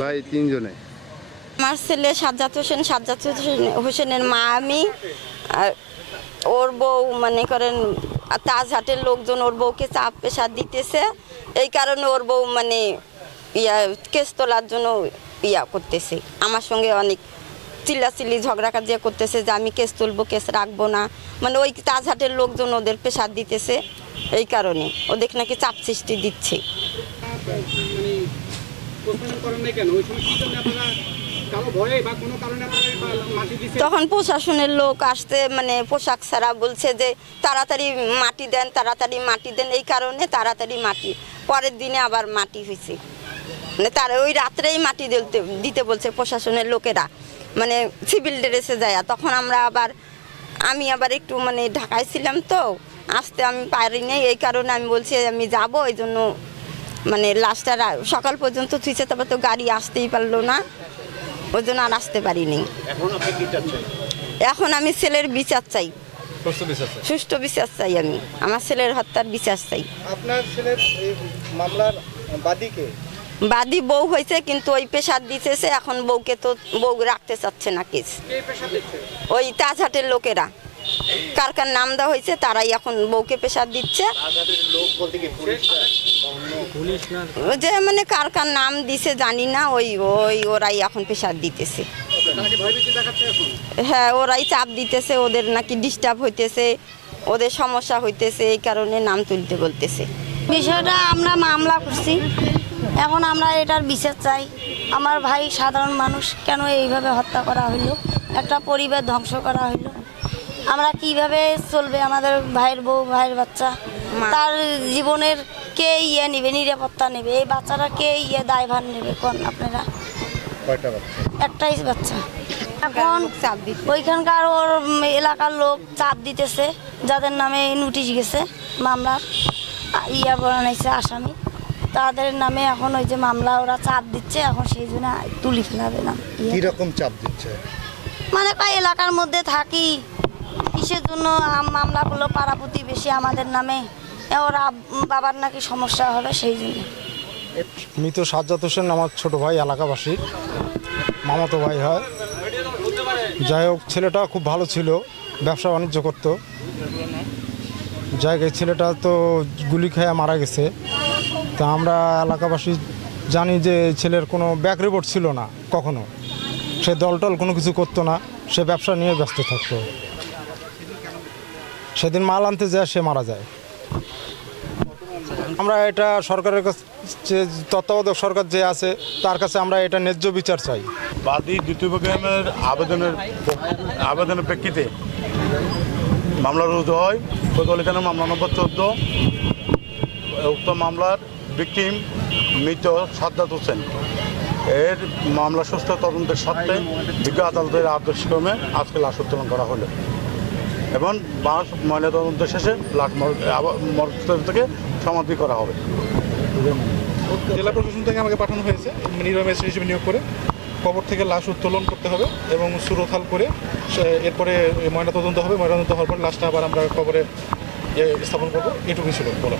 ভাই তিনজনে। আমার ছেলে সাজ্জাদ হোসেনের মা আমি, আর ওর বউ মনে করেন তাজহাটের লোকজন ওর বউকে চাপ প্রেশার দিতেছে, এই কারণে ওর বউ মানে কেস তোলার জন্য করতেছে। আমার সঙ্গে অনেক চিল্লাচিল্লি ঝগড়া কাজিয়া করতেছে যে আমি কেস তুলবো, কেস রাখবো না, মানে ওই তাজহাটের লোকজন ওদের প্রেশার দিতেছে, এই কারণে ওদের নাকি চাপ সৃষ্টি দিচ্ছে। তখন প্রশাসনের লোক আসতে মানে পোশাক ছাড়া বলছে যে তাড়াতাড়ি মাটি দেন, তাড়াতাড়ি মাটি দেন, এই কারণে তাড়াতাড়ি মাটি, পরের দিনে আবার মাটি হয়েছে, মানে তারা ওই রাত্রেই মাটি দিতে বলছে প্রশাসনের লোকেরা, মানে সিভিল ড্রেসে যায়। তখন আমি আবার একটু মানে ঢাকায় ছিলাম, তো আসতে আমি পারিনি, এই কারণে আমি বলছি আমি যাব, এই জন্য মানে লাস্টটা সকাল পর্যন্ত থুইছে, তারপর তো গাড়ি আসতেই পারলো না, ওই জন্য আর আসতে পারিনি। এখন আমি ছেলের বিচার চাই, সুষ্ঠু বিচার চাই, আমি আমার ছেলের হত্যার বিচার চাই। আপনার ছেলের মামলার বাদীকে? বাদী বউ হয়েছে, কিন্তু ওই প্রেশার দিতেছে, এখন বউকে তো বউ রাখতে চাচ্ছে না কেস। ওই তাজহাটের লোকেরা, কার কার নাম দেওয়া হয়েছে তারাই এখন বউকে প্রেশার দিচ্ছে, যে মানে কার কার নাম দিছে জানি না, ওরাই এখন প্রেশার দিতেছে। হ্যাঁ, ওরাই চাপ দিতেছে, ওদের নাকি ডিস্টার্ব হইতেছে, ওদের সমস্যা হইতেছে, এই কারণে নাম তুলতে বলতেছে। বিষয়টা আমরা মামলা করছি, এখন আমরা এটার বিচার চাই। আমার ভাই সাধারণ মানুষ, কেন এইভাবে হত্যা করা হইলো, একটা পরিবার ধ্বংস করা হইলো, আমরা কিভাবে চলবে, আমাদের ভাইয়ের বউ, ভাইয়ের বাচ্চা, তার জীবনের কে নেবে, নিরাপত্তা নেবে, এই বাচ্চারা কে দায়ভার নেবে কোন আপনারা? একটাই বাচ্চা। এখন ওইখানকার ওর এলাকার লোক চাপ দিতেছে, যাদের নামে নোটিশ গেছে মামলার বানাইছে আসামি, তাদের নামে এখন ওই যে মামলা ওরা চাপ দিচ্ছে, এখন সেই জন্য তুলি ফেলাবে না। কিরকম চাপ দিচ্ছে? মানে এলাকার মধ্যে থাকি, কিসের জন্য মামলা করলো, পাড়া প্রতিবেশী আমাদের নামে, ওরা বাবার নাকি সমস্যা হবে, সেই জন্য। মৃত সাজ্জাদ হোসেন আমার ছোট ভাই, এলাকাবাসী, মামাতো ভাই হয়। যাই হোক, ছেলেটা খুব ভালো ছিল, ব্যবসা বাণিজ্য করতো। জায়গায় ছেলেটা তো গুলি খেয়ে মারা গেছে। তা আমরা এলাকাবাসী জানি যে ছেলের কোনো ব্যাক রিপোর্ট ছিল না কখনো, সে দলটল কোনো কিছু করতো না, সে ব্যবসা নিয়ে ব্যস্ত থাকতো। সেদিন মাল আনতে যায় সে মারা যায়। আমরা এটা সরকারের কাছে, তত্ত্বাবধায়ক সরকার যে আছে তার কাছে আমরা এটা ন্যায্য বিচার চাই। বাদী দ্বিতীয় পক্ষের আবেদনের প্রেক্ষিতে মামলা রুজু হয়। কোতোয়ালি থানার মামলা নম্বর 14। উক্ত মামলার ভিকটিম মৃত সাজ্জাদ হোসেন এর মামলা সুস্থ তদন্তের স্বার্থে বিজ্ঞ আদালতের আদেশক্রমে আজকে লাশ উত্তোলন করা হলো এবং ময়নাতদন্ত শেষে লাশ মর্গ থেকে সমাধি করা হবে। জেলা প্রশাসন থেকে আমাকে পাঠানো হয়েছে নির্বাহী ম্যাজিস্ট্রেট হিসেবে নিয়োগ করে, কবর থেকে লাশ উত্তোলন করতে হবে এবং সুরথাল করে এরপরে ময়নাতদন্ত হবে। ময়নাতদন্ত হওয়ার পর লাশটা আবার আমরা কবরে স্থাপন করবো, এটুকুই ছিল বলা।